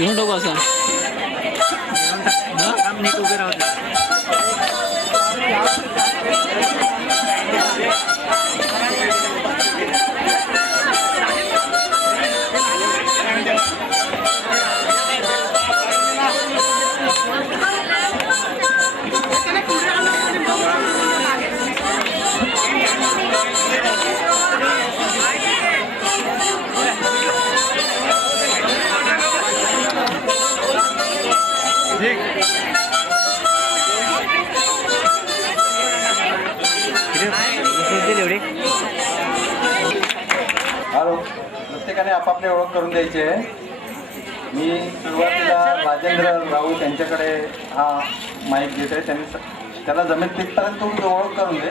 घेऊन टाकू असं नीट उभे राहते. हॅलो, प्रत्येकाने आपापली ओळख करून द्यायची आहे. मी सुरुवातीला राजेंद्र राऊत यांच्याकडे हा माईक देते. त्याला जमेल तिथपर्यंत तुमची ओळख करून दे.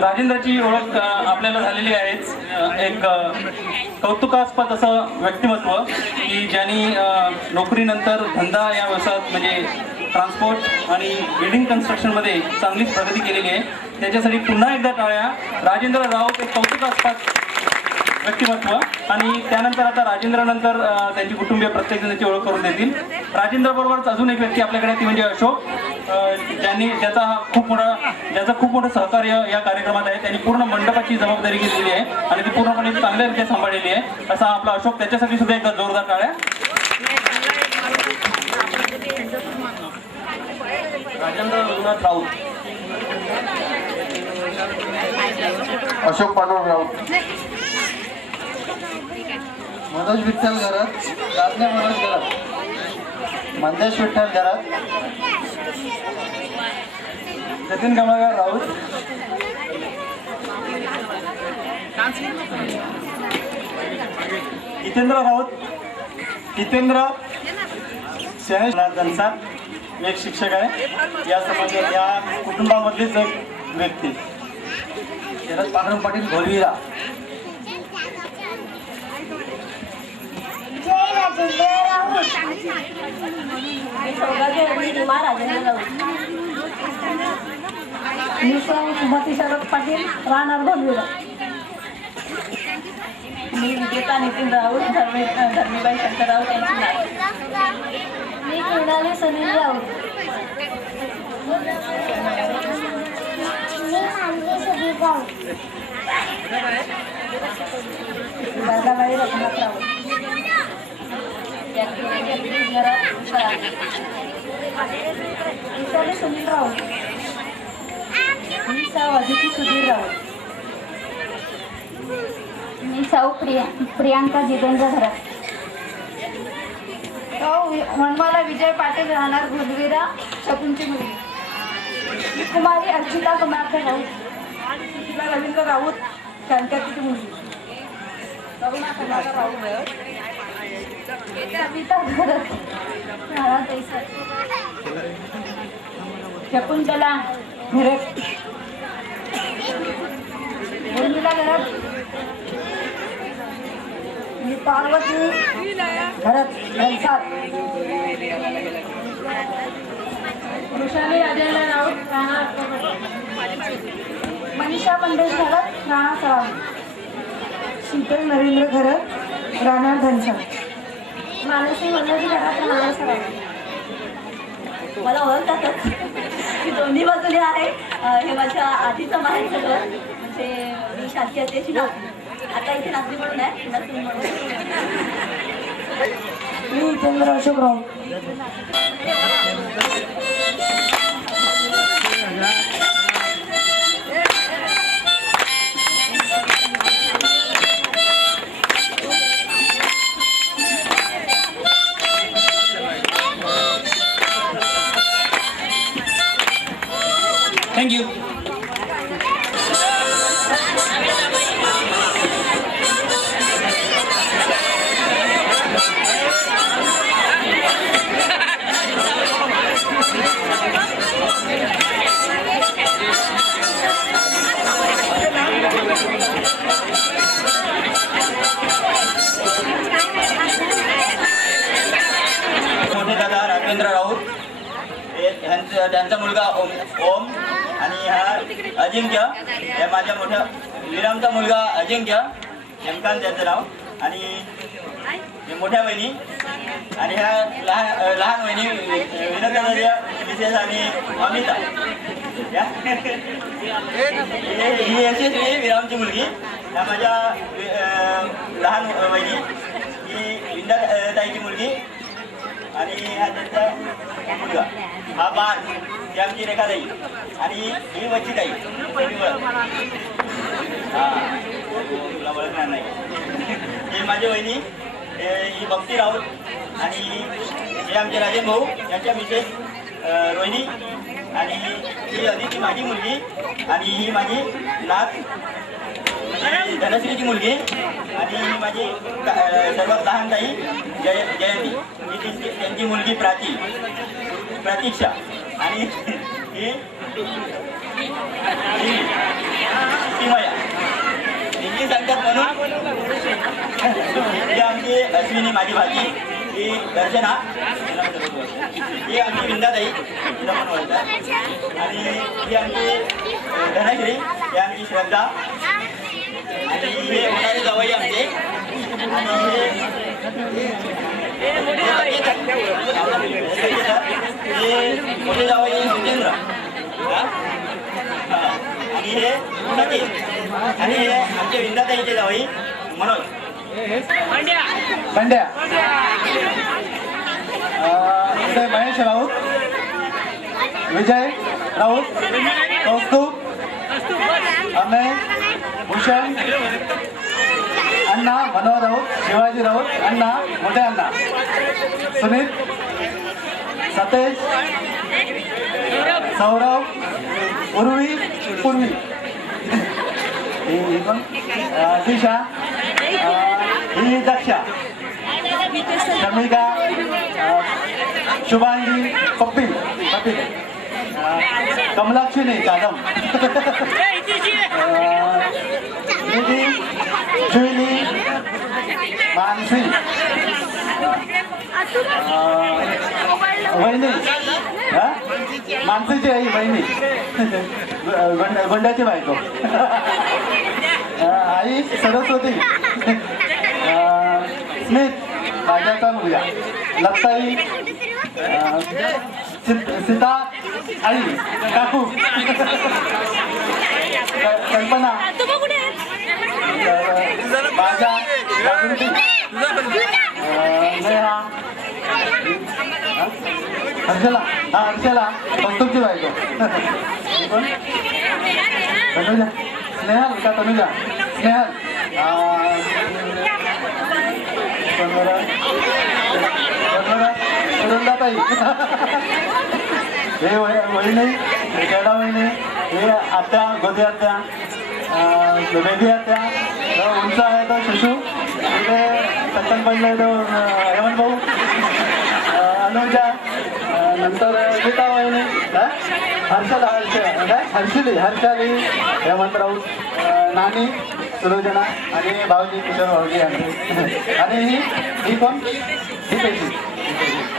राजेंद्रची ओळख आपल्याला झालेली आहेच. एक कौतुकास्पद असं व्यक्तिमत्व की ज्यांनी नोकरीनंतर धंदा या व्यवसायात म्हणजे ट्रान्सपोर्ट आणि बिल्डिंग कन्स्ट्रक्शनमध्ये चांगलीच प्रगती केलेली आहे. त्याच्यासाठी पुन्हा एकदा टाळ्या. राजेंद्र राऊत एक कौतुकास्पद व्यक्तिमत्व. आणि त्यानंतर आता राजेंद्रनंतर त्यांची कुटुंबीय प्रत्येकजण त्याची ओळख करून देतील. राजेंद्रबरोबरच अजून एक व्यक्ती आपल्याकडे ती म्हणजे अशोक, ज्याचं खूप मोठं सहकार्य या कार्यक्रमात आहे. त्यांनी पूर्ण मंडपाची जबाबदारी घेतलेली आहे आणि ती पूर्णपणे चांगल्यारीत्या सांभाळलेली आहे. असा आपला अशोक, त्याच्यासाठी सुद्धा एकदा जोरदार टाळ्या. राजेंद्र रघुनाथ राऊत, अशोक पांडुरंग राऊत, मनोज विठ्ठल घरात, राजने मनोज घरात, मंदेश विठ्ठल घरात, जतीन कमळगार राऊत, जितेंद्र राऊत, जितेंद्र त्यांचा एक शिक्षक आहे. या समाजात या कुटुंबामधलीच एक व्यक्ती. शरद पांडुरंग पाटील घोलविरा, सुमती शरद पाटील राहणार घोलविरा. मी विजेता नितीन राऊत, धर्मीबाई शंकर राऊत यांची नाव. मी कुणाली सुनील राऊत. दादाबाई रघुनाथ राऊत. विशाली सुनील राऊत. मी साव अदिती सुधीर राऊत. मी साऊ प्रियांका जितेंद्र घरात. मनमाला विजय पाटील राहणार घोलविरा, शकुंची मुलगी. कुमारी अर्चिता कमाकर राऊत. रवींद्र राऊत, शांताची मुलगी. कविता घरत राहणार शकुंतला घरत. उर्मिला घरात. मी पार्वती घरात वलसाड. वृषाली राजेंद्र राऊत राहणार. मनीषा मंदेश घरात राहणार सराव. शीतल नरेंद्र घरात राहणार घनशा. मानसी वल्लभी घरात राहणार सराव. मला ओळखतातच की दोन्ही बाजूने आहे. हे माझ्या आधीचं माहेरचं घर. म्हणजे मी शासकीय अध्यक्ष ना, आता इथे नागरी म्हणून आहे. मी जितेंद्र अशोक राऊत. थँक्यू. मोठे दादा राजेंद्र राऊत, त्यांचा मुलगा ओम आणि हा अजिंक्य. हे माझ्या मोठ्या विरामचा मुलगा अजिंक्य, हेमकांत त्यांचं नाव. आणि मोठ्या बहिणी आणि ह्या लहान लहान बहिणी विनोदाच्या मिसेस आणि अमिता ही यशस्वी विरामची मुलगी. ह्या माझ्या लहान बहिणी ही विंदा ताईची मुलगी आणि हा त्यांचा मुलगा. हा बाण ही आमची रेखाताई आणि ही वच्ची ताई. हा तुला ओळखणार नाही. ही माझी वहिनी ही भक्ती राऊत आणि हे आमचे राजन भाऊ यांच्या मिसेस रोहिणी आणि ही अदिती माझी मुलगी आणि ही माझी नात धनश्रीची मुलगी आणि ही माझी सर्वात लहान ताई जयंती ही त्यांची मुलगी प्रतीक्षा आणि ही मया हिंदी सांगतात म्हणून ही आमची अश्विनी माझी भाजी ही दर्शना ही आमची विंदाताई तिला पण बोलतात आणि ही आमची धनश्री ही आमची श्रद्धा आणि हे होणारे जावई आमचे आणि हे मोठे जावई सुचेंद्र आणि हे सतीश आणि हे आमचे विंदाताईचे जावई मनोज. बंड्या इथे महेश राऊत, विजय राऊत, कौस्तुभ, अमेय, भूषण, अण्णा मनोहर राऊत, शिवाजी राऊत, अण्णा मोठे अण्णा, सुनील, सतेज, सौरभ, पूर्वी, ही कोण? दिशा, ही दक्षा, शमिका, शुभांगी, कपिल, कमलाक्षी नाही कादम, निधी, जुईली, मानसी, वहिनी, मानसीची आई वहिनी, गोंड्याची बायको, आई सरस्वती, स्मित राजाचा मुलगा, लताई, सीता आई काकू, कल्पना, माझा जागृती, नेहा, हर्षला कौस्तुभची बायको, तनुजा, स्नेहल का तनुजा, स्नेहल, सुरंदाताई, हे वहिनी, केडा वहिनी, हे आत्या, गोदी आत्या, बेबी आत्या, उंच आहे तो शिशू, इथे सत्तन पडलं तो हेमंत भाऊ, अनुजा, नंतर गीता वहिनी, हर्षाली, हेमंत राऊत, नानी, सुलोचना आणि भाऊजी किशोर भाऊजी आणि ही कोण? ही पेशी.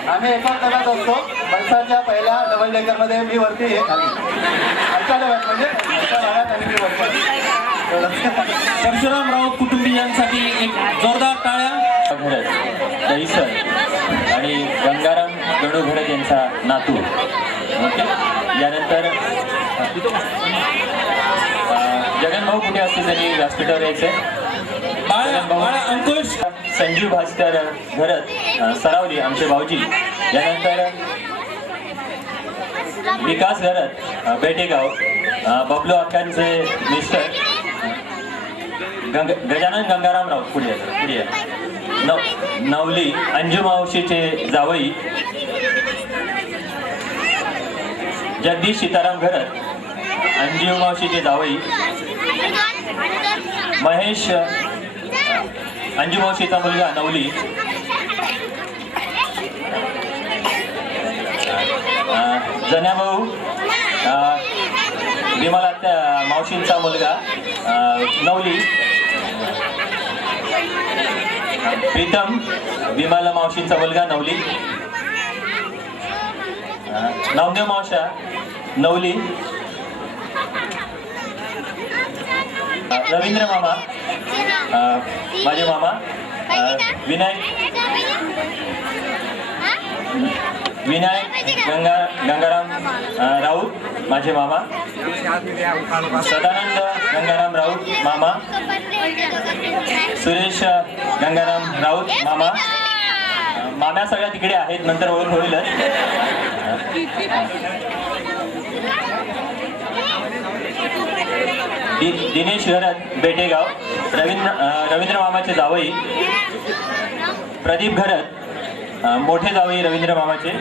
आम्ही एका डब्यात असतो. बसच्या पहिल्या डबल डेकरमध्ये मी वरती हे खाली आमच्या डब्यात म्हणजे आमच्या भागात आणि मी वरती. परशुराम राऊत कुटुंबियांसाठी एक जोरदार टाळ्या. घरत दहीसर आणि गंगाराम गणू घरत यांचा नातू. ओके, यानंतर जगनभाऊ कुठे असतील त्यांनी व्यासपीठावर यायचंय. अंकुश, संजीव भास्कर घरत सरावली आमचे भाऊजी. यानंतर विकास घरत बेटेगाव बबलू अक्कांचे मिस्टर. गजानन गंगाराम राऊत पुढे नवली अंजू मावशीचे जावई. जगदीश सीताराम घरत अंजू मावशीचे जावई. महेश अंजू मावशीचा मुलगा नवली. जन्याभाऊ विमला मावशींचा मुलगा नवली. प्रीतम विमला मावशींचा मुलगा नवली. नवदेव मावशा नवली. रवींद्र मामा माझे मामा. विनायक गंगाराम राऊत माझे मामा, सदानंद गंगाराम राऊत मामा, सुरेश गंगाराम राऊत मामा. माम्या सगळ्या तिकडे आहेत, नंतर ओळख होईलच. दिनेश घरत बेटेगाव, रवींद्र मामाचे जावई, प्रदीप घरत मोठे जावई रवींद्र मामाचे,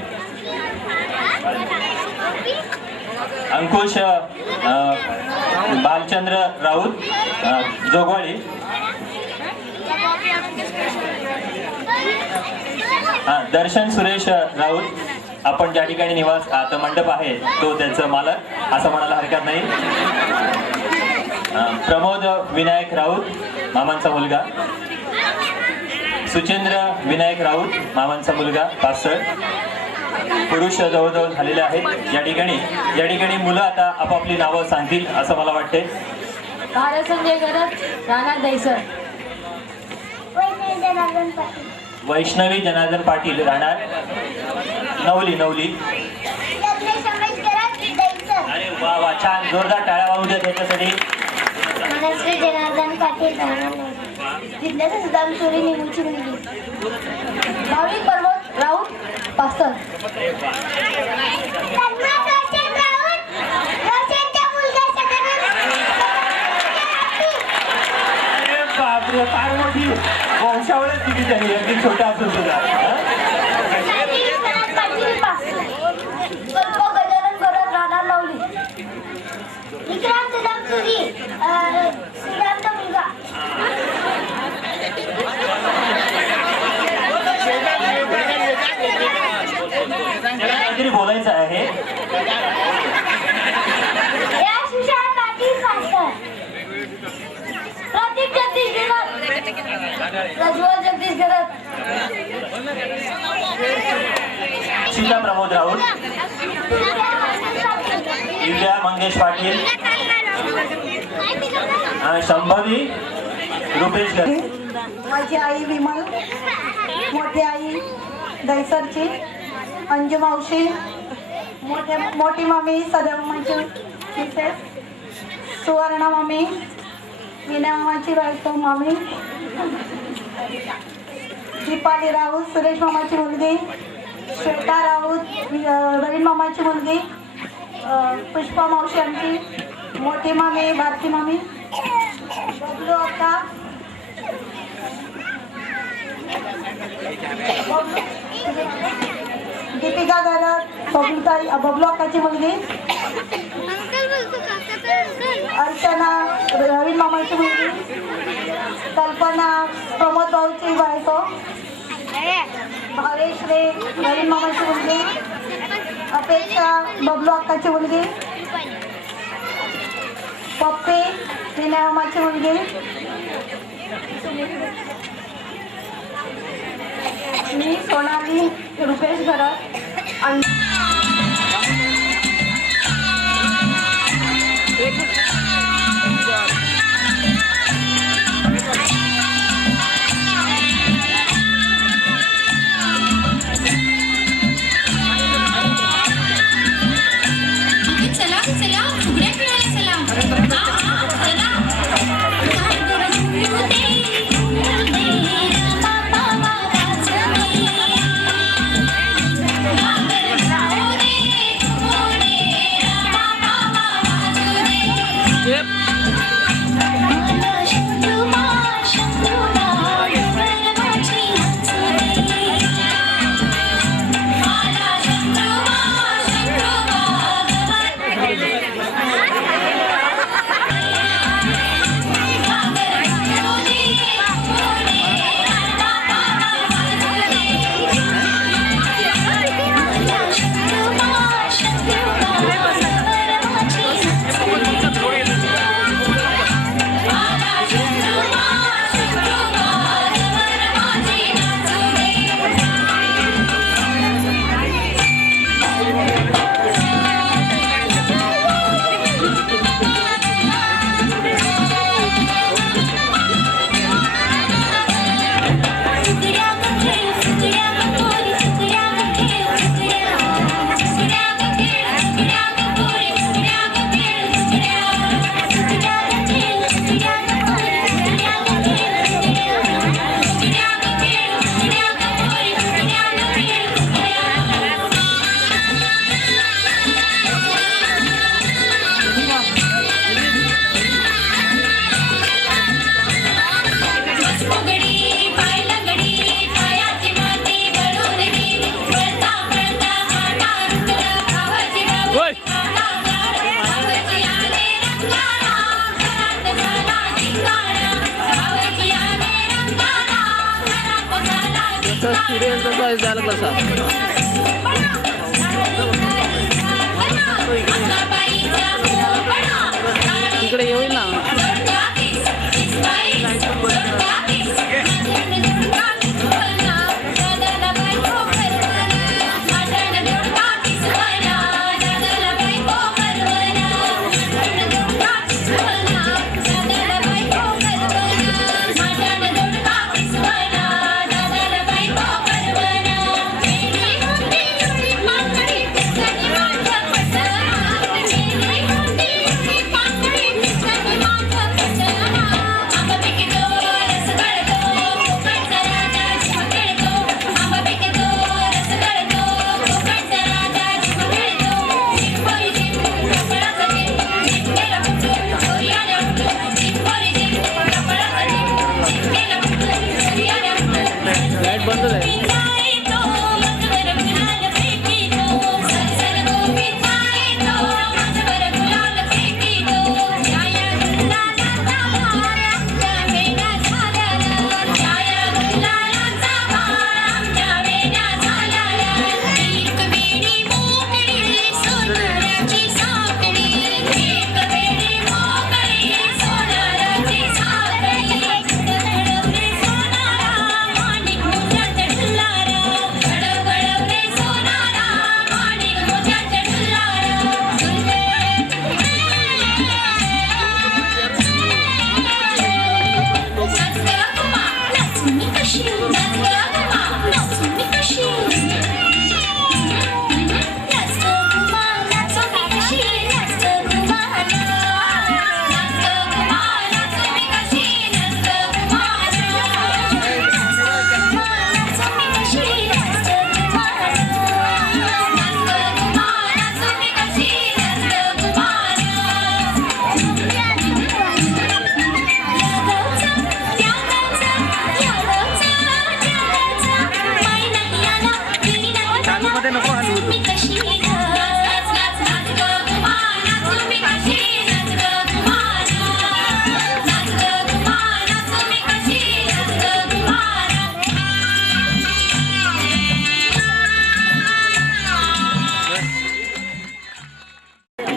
अंकुश बालचंद्र राऊत जोगवाडी, दर्शन सुरेश राऊत. आपण ज्या ठिकाणी निवास आता मंडप आहे तो त्यांचं मालक असं म्हणायला हरकत नाही. प्रमोद विनायक राऊत मामांचा मुलगा, सुचेंद्र विनायक राऊत मामांचा मुलगा. 65 पुरुष जवळजवळ झालेले आहेत. या ठिकाणी मुलं आता आपापली नावं सांगतील असं मला वाटते. भारत संजय गरज, राणा दैसर. वैष्णवी जनार्दन पाटील राहणार नवली. अरे वा वा, छान, जोरदार टाळ्या वाजवू द्या त्याच्यासाठी. मनस्वी जनार्दन पाटील जिल्ह्याचा सुदाम चोरी निमूची मुलगी. भाविक पर्वत राऊत पास्तर. अरे बापरे, फार मोठी वंशावळच किती त्यांनी, अगदी छोटा असून सुद्धा. कल्प गजानन गरज, राहणार नवली. विक्रांत सुदाम चोरी सुदामचा मुलगा. काहीतरी बोलायचं आहे. यश विशाल पाटील पास्तर. प्रतीक जगदीश गरज, प्रज्वल जगदीश गरज. सीता प्रमोद राऊत, दिव्या मंगेश पाटील, संभवी रुपेश गरज. माझी आई विमल, मोठी आई दैसरची, अंजू मावशी, मोठी मामी सदा मामाची मिसेस, सुवर्णा मामी, विनय मामाची बायको मामी, दीपाली राऊत सुरेश मामाची मुलगी, श्वेता राऊत रवीन मामाची मुलगी, पुष्पा मावशी आमची, मोठी मामी भारती मामी, बबलू अक्का, दीपिका गरज, बबलू अक्काची मुलगी, अर्चना रवीन मामाची मुलगी, कल्पना प्रमोद भाऊची बायको, भावेश रे रवीन मामाची मुलगी, अपेक्षा बबलू अक्काची मुलगी, पप्पी विनय मामाची मुलगी, मी सोनाली रुपेश घरत. इकडे येईल ना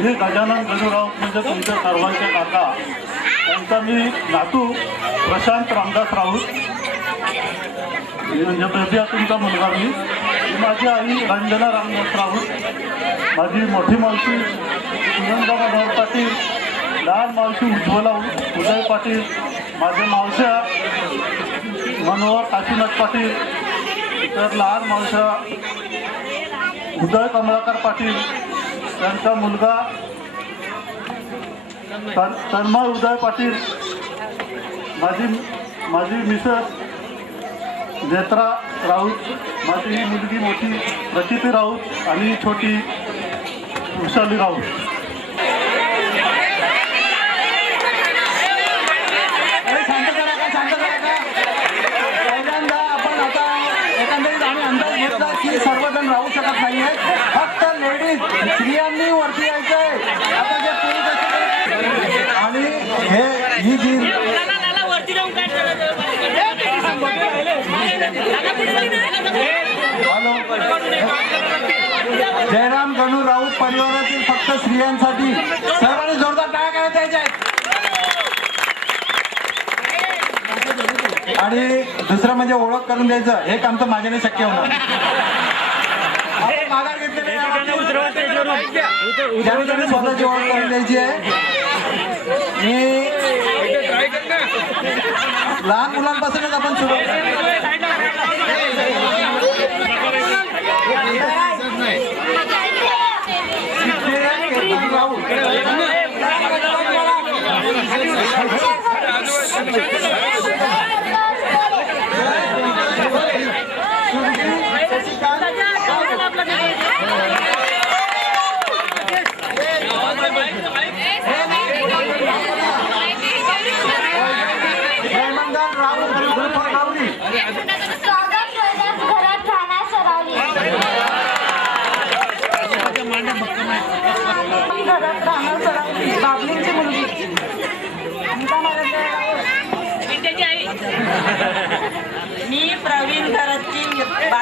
मी गजानन गणूराव म्हणजे तुमच्या सर्वांचे काका, त्यांचा मी नातू प्रशांत रामदास राऊत, म्हणजे बेबिया तुमचा मुलगा मी. माझी आई रंजना रामदास राऊत, माझी मोठी मावशी सुनंदा मनोहर पाटील, लहान मावशी उज्ज्वला उदय पाटील, माझे मावश्या मनोहर काशीनाथ पाटील, तर लहान मावशा उदय कमलाकर पाटील, त्यांचा मुलगा तन्मय उदय पाटील, माझी मिसेस नेत्रा राऊत, माझी मुलगी मोठी प्रचिती राऊत आणि छोटी वृषाली राऊत. पहिल्यांदा आपण आता एकंदरीत आम्ही अंदाज घेतला की सर्वजण राहू शकत नाही आहेत, फक्त लेडीज स्त्रियांनी वरती यायचं आहे. आता जे पुरुष आणि ही जी जयराम गणू राऊत परिवारातील फक्त स्त्रियांसाठी सर्वांनी जोरदार टाळ्या करत द्यायच्या आहेत. आणि दुसरं म्हणजे ओळख करून द्यायचं, हे काम तर माझ्याने शक्य होणार. माघार घेतलेली ज्याने स्वतःची ओळख करून द्यायची आहे. मी लहान मुलांपासूनच आपण सुरुवात स्वागत करण्यास घरात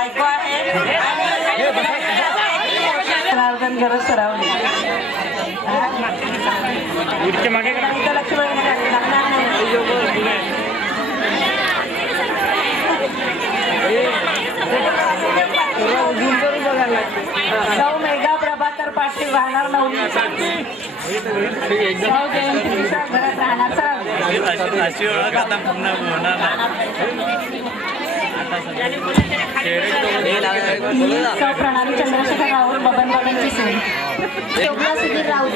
बायको आहे जनार्दन गरज सरावली इथं लक्ष्मण लागणार नाही. सौ मेघा प्रभाकर पाटील राहणार नवली घरात राहणार सौ प्रणाली चंद्रशेखर राऊत बबनबाबांची सून शोभना सुधीर राऊत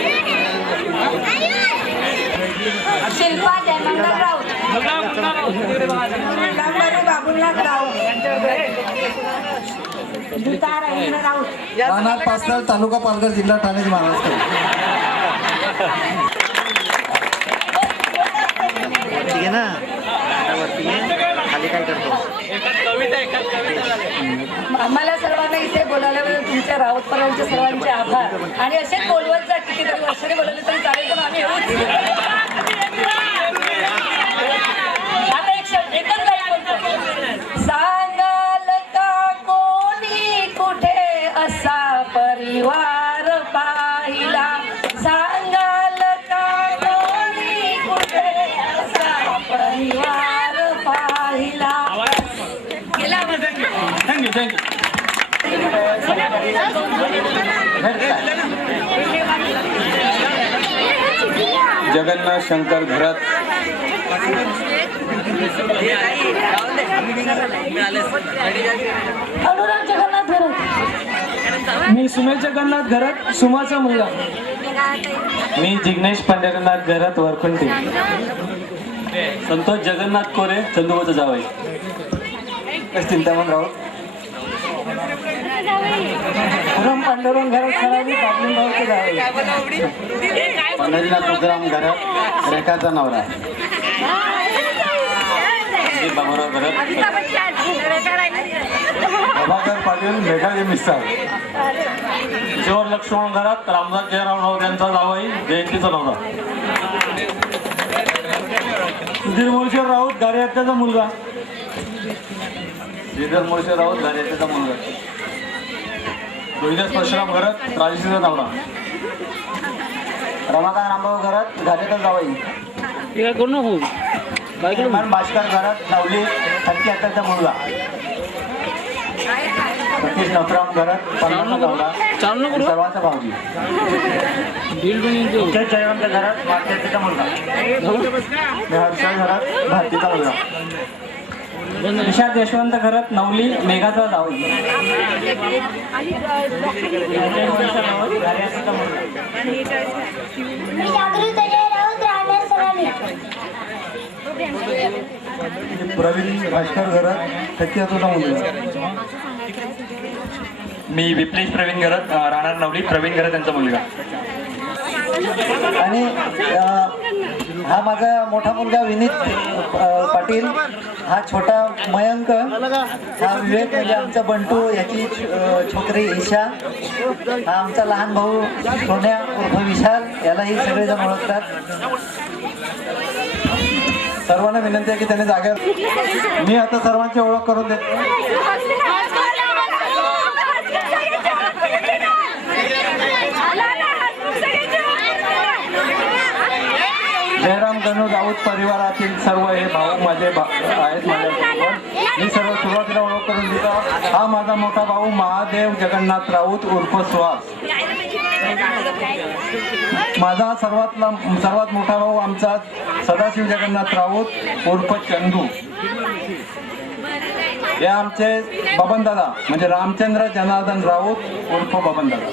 शिल्पा जयमंगल राऊत लांबारी बाबुलाल राऊत गीता रवींद्र राऊत राहणार पाचनाळ तालुका पालघर जिल्हा ठाणे महाराष्ट्र. आम्हाला सर्वांना इथे बोलावल्याबद्दल तुमच्या राऊत परांचे सर्वांचे आभार आणि असेच बोलवत जा कितीतरी वर्षाने बोलवले तरी चालेल पण आम्ही येऊच. आता एकच लाईन बोलतो. सांगाल का कोणी कुठे असा परिवार पाहिला सांगाल का कोणी कुठे असा परिवार पाहिला. थँक्यू. जगन्नाथ शंकर घरात अनुराग जगन्नाथ घरात मी सुमेश जगन्नाथ घरात सुमाचा मुलगा. मी जिग्नेश पांढरनाथ घरात वरखुंटे. संतोष जगन्नाथ कोरे चंदुबाचं जावई. चिंतामण राऊत पुरम पांडुरंग घरात सरावी बाबून भाऊचे जावे पंढरीनाथ तुकाराम घरात रेखाचा नवरा. बाबूराव घरात प्रभाकर पाटील मेघाजी मिस्टर. किशोर लक्ष्मण घरात रामदास जयराव राऊत यांचा जावई जयंतीचा नवरा. सुधीर मुळशेर राऊत गारेहत्याचा मुलगा. श्रीधर मुळशे राऊत घराचा मुलगा. रोहिदास परशुराम घरात राजश्रीचा नवरा. रमाकांत रामभाऊ घरात घालेचा जावई. निर्माण भास्कर घरात नवली हत्ती हत्याचा मुलगा. सतीश नथराम घरात पन्नासचा नवरा सर्वांचा भाऊजी. जयवंत घरात मातेचा मुलगा. हर्षा घरात भारतीचा मुलगा. विशाल यशवंत घरात नवली मेघाचा जावई. मी जागृत अजय राऊत राहणार सरावी प्रवीण भास्कर घरात हत्तीचा मुलगा. मी विप्लेश प्रवीण घरात राहणार नवली प्रवीण घरात त्यांचा मुलगा. आणि हा माझा मोठा मुलगा विनीत पाटील. हा छोटा मयंक. हा विवेक म्हणजे आमचा बंटू याची छोकरी ईशा. हा आमचा लहान भाऊ सोन्या उर्फ विशाल. यालाही सगळेजण ओळखतात. सर्वांना विनंती आहे की त्यांनी जागेवर. मी आता सर्वांची ओळख करून देतो. जयराम गणू राऊत परिवारातील सर्व हे भाऊ माझे आहेत माझ्याबरोबर. मी सर्व सुरुवातीला ओळख करून देतो. हा माझा मोठा भाऊ महादेव जगन्नाथ राऊत उर्फ सुहास. माझा सर्वात मोठा भाऊ आमचा सदाशिव जगन्नाथ राऊत उर्फ चंदू. हे आमचे बबनदादा म्हणजे रामचंद्र जनार्दन राऊत उर्फ बबनदादा.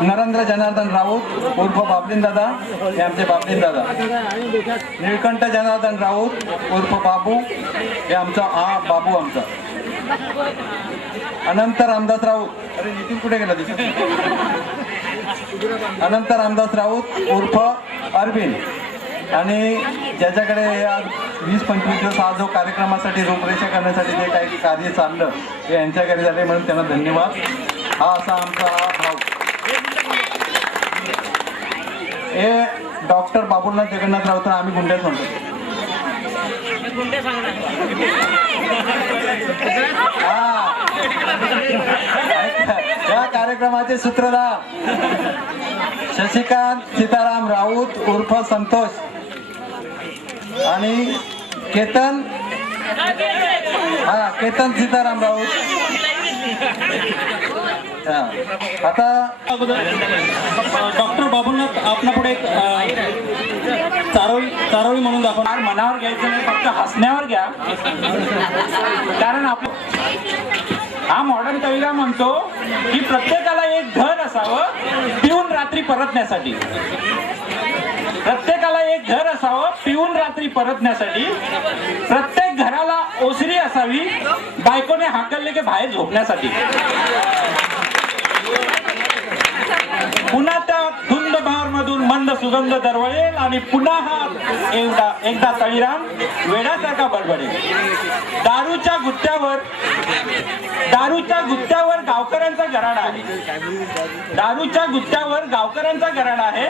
नरेंद्र जनार्दन राऊत उर्फ बाबलीन दादा. हे आमचे बाबलीन दादा. निळकंठ जनार्दन राऊत उर्फ बाबू. हे आमचा बाबू आमचा. अनंत रामदास राऊत. अरे नितीन कुठे गेला दिसत. अनंत रामदास राऊत उर्फ अरविंद. आणि ज्याच्याकडे या 20-25 दिवस हा जो कार्यक्रमासाठी रूपरेषा करण्यासाठी जे काही कार्य चाललं ते यांच्या घरी झाले म्हणून त्यांना धन्यवाद. हा असा आमचा हा भाऊ. हे डॉक्टर बाबुलनाथ जगन्नाथ राऊत आम्ही गुंडेच म्हणतो. हा. या कार्यक्रमाचे सूत्रधार शशिकांत सीताराम राऊत उर्फ संतोष आणि केतन सीताराम राऊत. आता डॉक्टर बाबुलनाथ आपल्यापुढे एक चारोळी म्हणून दाखवणार. मनावर घ्यायचं नाही, फक्त हसण्यावर घ्या. कारण आपण हा मॉडर्न कविता म्हणतो की प्रत्येकाला एक घर असावं पिऊन रात्री परतण्यासाठी. प्रत्येकाला एक घर असावं पिऊन रात्री परतण्यासाठी. प्रत्येक घराला ओसरी असावी बायकोने हाकलले की बाहेर झोपण्यासाठी. पुन्हा त्या धुंद बहार मधून मंद सुगंध दरवळेल आणि पुन्हा हा एकदा तळीराम वेड्यासारखा बडबडेल. दारूच्या गुत्त्यावर गावकऱ्यांचा घराणा आहे. दारूच्या गुत्त्यावर गावकऱ्यांचा घराणा आहे,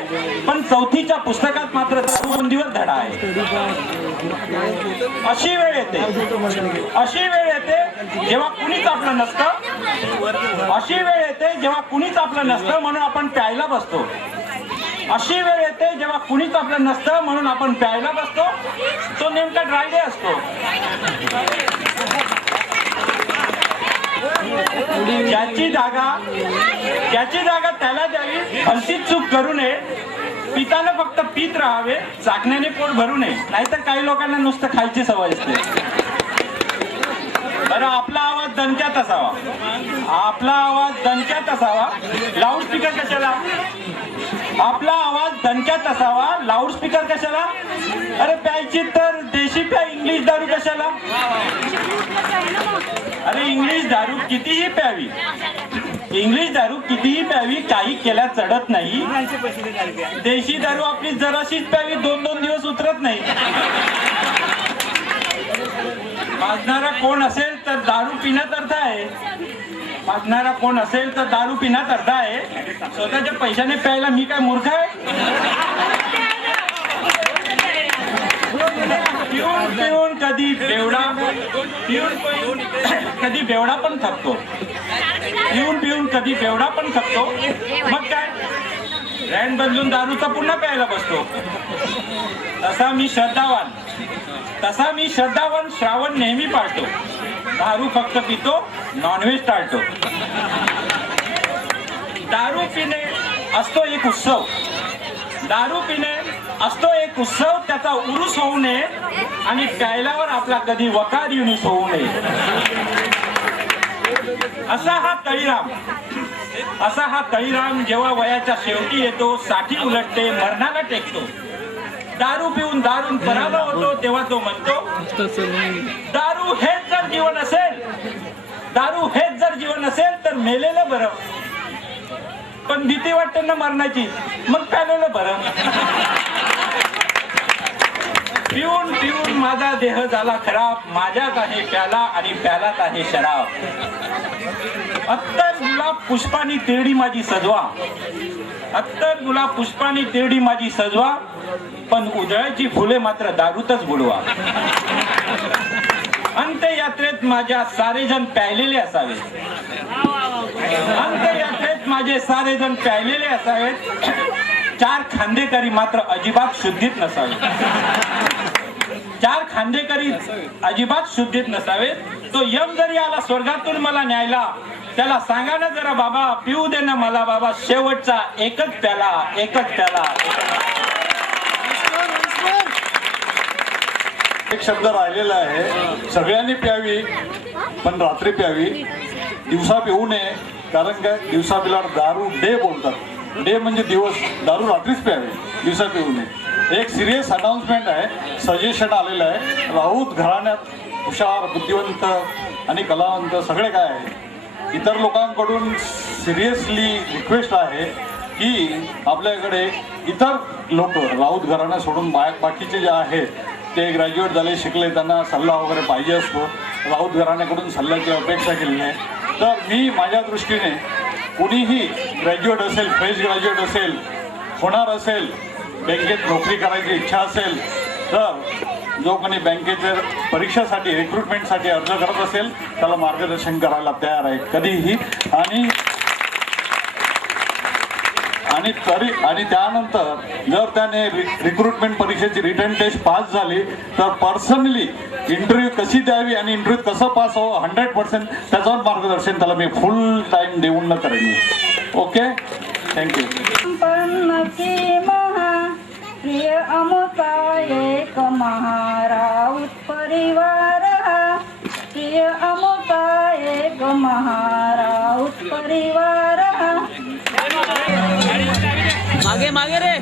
पण चौथीच्या पुस्तकात मात्र दारूबंदीवर धडा आहे. अशी वेळ येते जेव्हा कुणीच आपलं नसतं. अशी वेळ येते जेव्हा कुणीच आपलं नसतं म्हणून आपण प्यायला बसतो. अशी वेळ येते जेव्हा कुणीच आपलं नसतं म्हणून आपण प्यायला बसतो. तो नेमका ड्राय डे असतो. ज्याची जागा त्याला द्यावी, भलतीच चूक करू नये. पितानं फक्त पीत राहावे, चाकण्याने पोट भरू नये. नाहीतर काही लोकांना नुसतं खायची सवय असते. बरं, आपला आवाज दणक्यात असावा. लाऊडस्पीकर कशाला? आपला आवाज दणक्यात असावा, लाऊडस्पीकर कशाला? अरे प्यायची तर देशी प्या, इंग्लिश दारू कशाला? अरे इंग्लिश दारू कितीही प्यावी, काही केल्या चढत नाही. देशी दारू आपली जराशीच प्यावी, 2-2 दिवस उतरत नाही. पाजणारा कोण असेल तर दारू पिण्यात अर्थ आहे. स्वतःच्या पैशाने प्यायला मी काय मूर्ख आहे? पिऊन कधी बेवडा पण थकतो. मग काय, रॅन बदलून दारूचा पुन्हा प्यायला बसतो. तसा मी श्रद्धावान श्रावण नेहमी पाळतो. दारू फक्त पितो, नॉनव्हेज टाळतो. दारू पिणे असतो एक उत्सव, त्याचा उरूस होऊ नये आणि प्यायल्यावर आपला कधी वकार युनिस होऊ नये. असा हा तळीराम जेव्हा वयाच्या शेवटी येतो, साठी उलटते, मरणाला टेकतो. दारू पिऊन दारून पराभव होतो, तेव्हा तो म्हणतो, दारू हेच जर जीवन असेल तर मेलेलं बरं. पण भीती वाटते ना मरणाची, मग प्यालेलं बरं. पिऊन माझा देह झाला खराब, माझ्यात आहे प्याला आणि प्यालात आहे शराब. अत्तर गुलाब पुष्पानी तिरडी माझी सजवा, पण उधळाची फुले मात्र दारूतच बुडवा. अंत्ययात्रेत माझ्या सारेजण प्यायलेले असावेत. 4 खांदेकरी मात्र अजिबात शुद्धीत नसावेत. तो यम जरी आला स्वर्गातून मला न्यायला, त्याला सांगा ना जरा बाबा, पिऊ दे ना मला बाबा, शेवटचा एकच प्याला. एक शब्द राहिलेला आहे, सगळ्यांनी प्यावी पण रात्री प्यावी, दिवसा पिऊ नये. कारण काय, दिवसा पिल्यावर दारू डे बोलतात. डे म्हणजे दिवस, दारू रात्रीच प्यावी, दिवसा पिऊ नये. एक सिरियस अनाउन्समेंट आहे, सजेशन आलेलं आहे. राऊत घराण्यात हुशार, बुद्धिवंत आणि कलावंत सगळे काय आहे. इतर लोकांकडून सिरियसली रिक्वेस्ट आहे की आपल्याकडे इतर लोक राऊत घराणा सोडून बाकीचे जे आहेत ते ग्रॅज्युएट झाले, शिकले, त्यांना सल्ला वगैरे पाहिजे असतो. राऊत घराण्याकडून सल्ल्याची अपेक्षा केली आहे. तर मी माझ्या दृष्टीने कुणीही ग्रॅज्युएट असेल, फ्रेश ग्रॅज्युएट असेल, होणार असेल बँकेत नोकरी करायची इच्छा असेल तर जो कोणी बँकेच्या परीक्षेसाठी रिक्रुटमेंटसाठी अर्ज करत असेल त्याला मार्गदर्शन करायला तयार आहे कधीही. आणि त्यानंतर जर त्याने रिक्रुटमेंट परीक्षेची रिटर्न टेस्ट पास झाली तर पर्सनली इंटरव्ह्यू कशी द्यावी आणि इंटरव्ह्यू कसं पास व्हावं 100% त्याच्यावर मार्गदर्शन त्याला मी फुल टाइम देऊन करेन. Okay, thank you. प्रिय अमुता एक महाराऊत परिवार हा, प्रिय अमुता एक महाराऊत परिवार हा. मागे मागे रे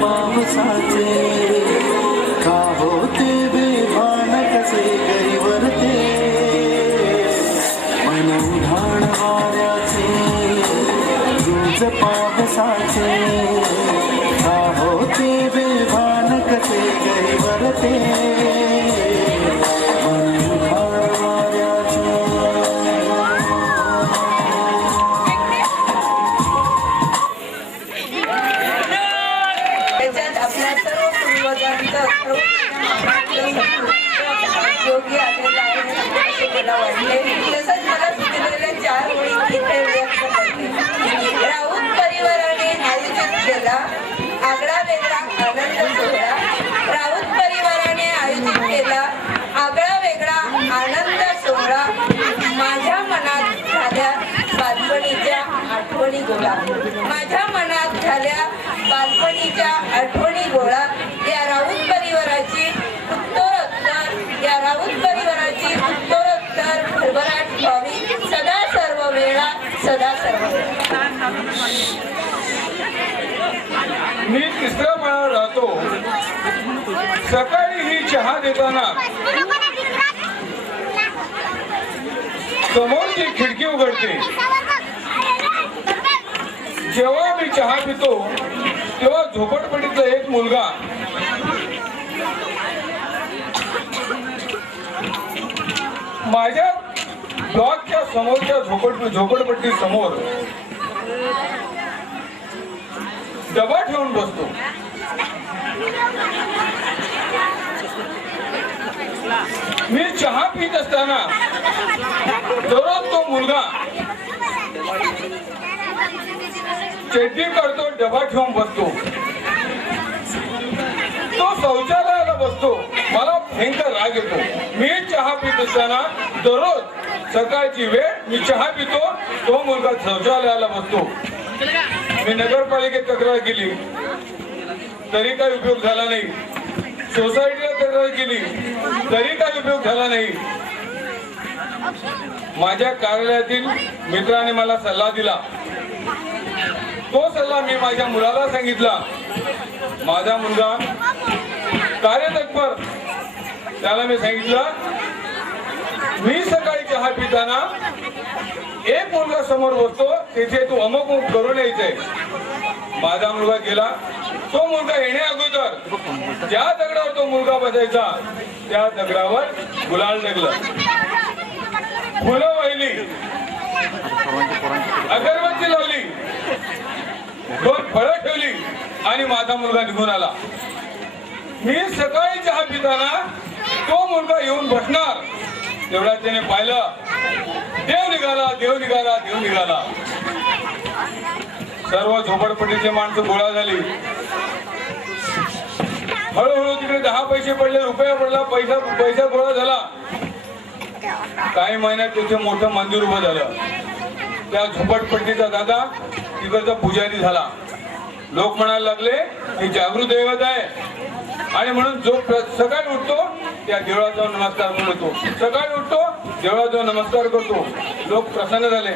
पावसाचे का होते बेभान कसे गरीवरते मन उधाण वाऱ्याचे रोज पावसाचे का होते बेभान कसे गरीवरते मन उधाण वाऱ्याचे आपल्या सर्व पूर्वजांचं योगी आलेला आहे मला वाटले. तसंच मला सुचलेल्या 4 ओळी इथे व्यक्त करते. राऊत परिवाराने आयोजित केला आगळा वेगळा आनंद सोहळा. राऊत परिवाराने आयोजित केला आगळा वेगळा आनंद सोहळा. माझ्या मनात झाल्या बालपणीच्या आठवणी गोळा. माझ्या मनात झाल्या बालपणीच्या आठवणी गोळा. या राऊत परिवाराची उत्तरोत्तर या राऊत परिवाराची उत्तरोत्तर भरभराट व्हावी सदा सर्व वेळा सदा सर्व वेळा. मी 3ऱ्या माळ्यावर राहतो. सकाळी ही चहा देताना समोरची खिडकी उघडते. जेव्हा मी चहा पितो तेव्हा झोपडपट्टीतला एक मुलगा माझ्या ब्लॉकच्या समोरच्या झोपडपट्टी समोर डबा ठेवून बसतो. मी चहा पीत असताना दररोज तो मुलगा चड्डी काढतो, डबा ठेवून बसतो. तो शौचालयाला बसतो. मला भयंकर राग येतो. मी चहा पीत असताना दररोज सकाळची वेळ मी चहा पितो, तो मुलगा शौचालयाला बसतो. मी नगरपालिकेत तक्रार केली तरी काही उपयोग झाला नाही. सोसायटीला तक्रार केली तरी काही उपयोग झाला नाही. माझ्या कार्यालयातील मित्राने मला सल्ला दिला. तो सल्ला मी माझ्या मुलाला सांगितला. माझा मुलगा कार्यतत्पर. त्याला मी सांगितलं मी सकाळी चहा पिताना एक मुलगा समोर बसतो तिथे तू अमुक करून यायचंय. माझा मुलगा गेला, तो मुलगा येण्या अगोदर ज्या दगडावर तो मुलगा बसायचा त्या दगडावर गुलाल लागलं, फुलं वाहिली, अगरबत्ती लावली, 2 फळं ठेवली आणि माझा मुलगा निघून आला. मी सकाळी चहा पिताना तो मुलगा येऊन बसणार तेवढा त्याने पाहिलं, देव निघाला, देव निघाला, देव निघाला. सर्व झोपडपट्टीचे माणसं गोळा झाली. हळूहळू तिकडे 10 पैसे पडले, रुपया पडला, पैसा गोळा झाला. काही महिन्यात तिथे मोठं मंदिर उभं झालं. त्या झोपडपट्टीचा दादा तिकडचा पुजारी झाला. लोक म्हणायला लागले ही जागृत दैवत आहे आणि म्हणून जो सकाळी उठतो त्या देवळात जाऊन नमस्कार करतो, सकाळी उठतो देवळात जाऊन नमस्कार करतो. लोक प्रसन्न झाले.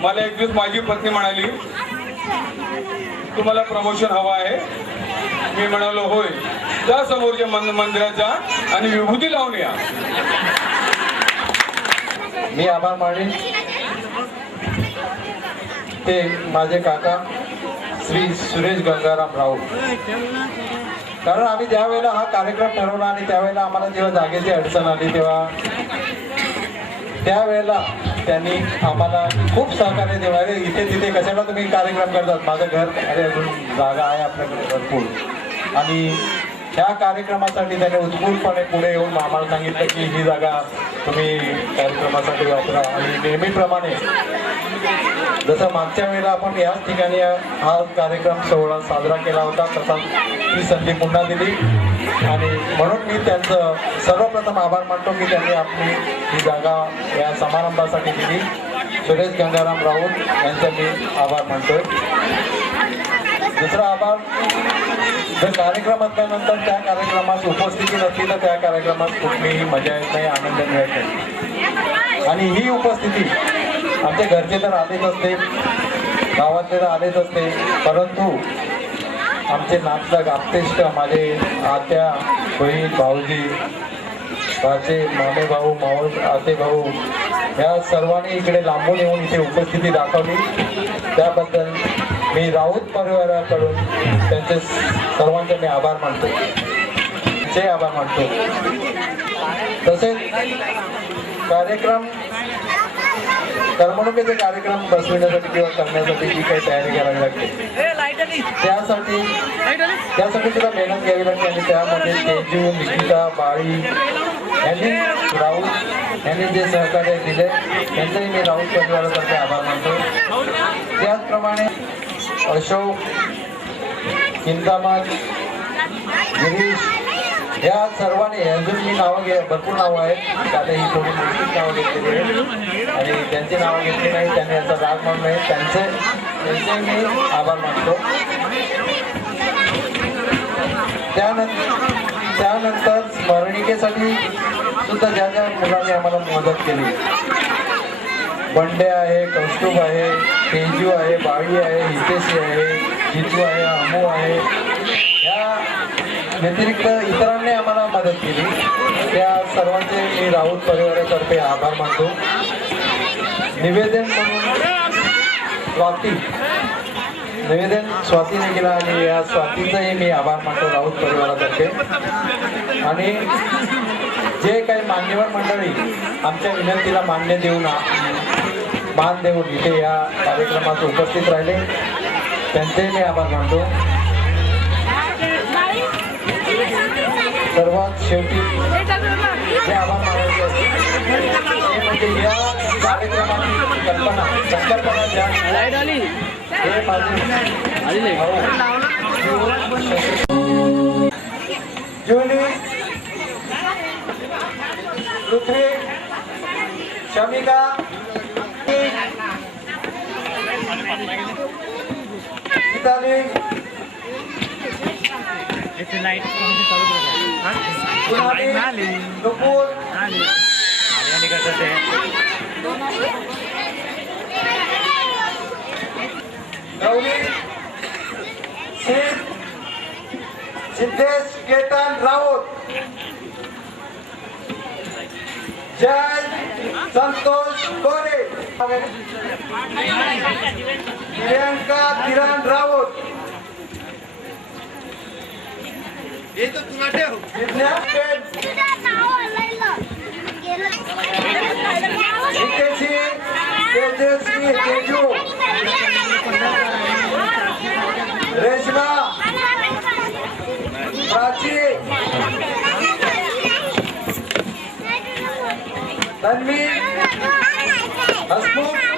मला एक दिवस माझी पत्नी म्हणाली तुम्हाला प्रमोशन हवा आहे. मी म्हणालो होय, जा समोरच्या मंदिरात जा आणि विभूती लावून या. मी आभार मानेन ते माझे काका श्री सुरेश गंगाराम राऊत. कारण आम्ही ज्या वेळेला हा कार्यक्रम ठरवला आणि त्यावेळेला आम्हाला जेव्हा जागेची अडचण आली तेव्हा त्यावेळेला त्यांनी आम्हाला खूप सहकार्य दिलं. अरे इथे तिथे कशाला तुम्ही कार्यक्रम करतात, माझं घर, अरे अजून जागा आहे आपल्याकडे भरपूर. आणि ह्या कार्यक्रमासाठी त्याने उत्स्फूर्तपणे पुढे येऊन आम्हाला सांगितलं की ही जागा तुम्ही कार्यक्रमासाठी वापरा. आणि नेहमीप्रमाणे जसं मागच्या वेळेला आपण याच ठिकाणी हा कार्यक्रम सोहळा साजरा केला होता तसा ही संधी पुन्हा दिली. आणि म्हणून मी त्यांचं सर्वप्रथम आभार मानतो की त्यांनी आपली ही जागा या समारंभासाठी दिली. सुरेश गंगाराम राऊत यांचा मी आभार मानतोय. दुसरा आभार, जर कार्यक्रम असल्यानंतर त्या कार्यक्रमात उपस्थिती नसली तर त्या कार्यक्रमात कुठलीही मजा येत नाही, आनंद मिळत नाही. आणि ही उपस्थिती आमच्या घरचे तर आलेच असते, गावातले तर आलेच असते, परंतु आमचे नातलग आप्तेष्ट माझे आत्या, बहीण, भाऊजी, माझे मामे भाऊ, मावस, आते भाऊ या सर्वांनी इकडे लांबून येऊन इथे उपस्थिती दाखवली. त्याबद्दल मी राऊत परिवाराकडून त्यांचे सर्वांचे मी आभार मानतो, त्यांचे आभार मानतो. तसेच कार्यक्रम करमणुकीचे कार्यक्रम बसविण्यासाठी किंवा करण्यासाठी जी काही तयारी करावी लागते त्यासाठी सुद्धा मेहनत घ्यावी लागते. आणि त्यामध्ये तेजू, निकिता, बाळी यांनी, राऊत यांनी जे सहकार्य दिले त्यांचेही मी राऊत परिवारातर्फे आभार मानतो. त्याचप्रमाणे अशोक, चिंतामण, गिरीश या सर्वांनी, अजून मी नावं भरपूर नावं आहेत, आता ही थोडी मोठी नावं घेतलेली आहेत आणि त्यांची नावं घेतली नाही, त्यांनी याचा राग मानू नये, त्यांचे मी आभार मानतो. त्यानंतर स्मरणिकेसाठी सुद्धा ज्या ज्या मुलांनी आम्हाला मदत केली, बंडे आहे, कौस्तुभ आहे, तेजू आहे, बाळी आहे, हितेशी आहे, जितू आहे, अमू आहे, या व्यतिरिक्त इतरांनी आम्हाला मदत केली. त्या सर्वांचे मी राऊत परिवारातर्फे आभार मानतो. निवेदन म्हणून स्वातीने केला आणि या स्वातीचाही मी आभार मानतो राऊत परिवारातर्फे. आणि जे काही मान्यवर मंडळी आमच्या विनंतीला मान देऊन इथे या कार्यक्रमात उपस्थित राहिले त्यांचे मी आभार मानतो. सर्वात शेवटी जे आभार मानायचे असते म्हणजे या कार्यक्रमाची संकल्पना ज्या हे माझे जुली, पृथ्वी, शमिका, गीताली, नुपूर, गौरी, सिद्धेश केतन राऊत, जय संतोष कोरे. प्रियंका किरण राऊत जिज्ञा पेठ हितेशी तेजस्वी तेजू रेशमा प्राची तन्वी हसमुख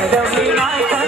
घडवली नायका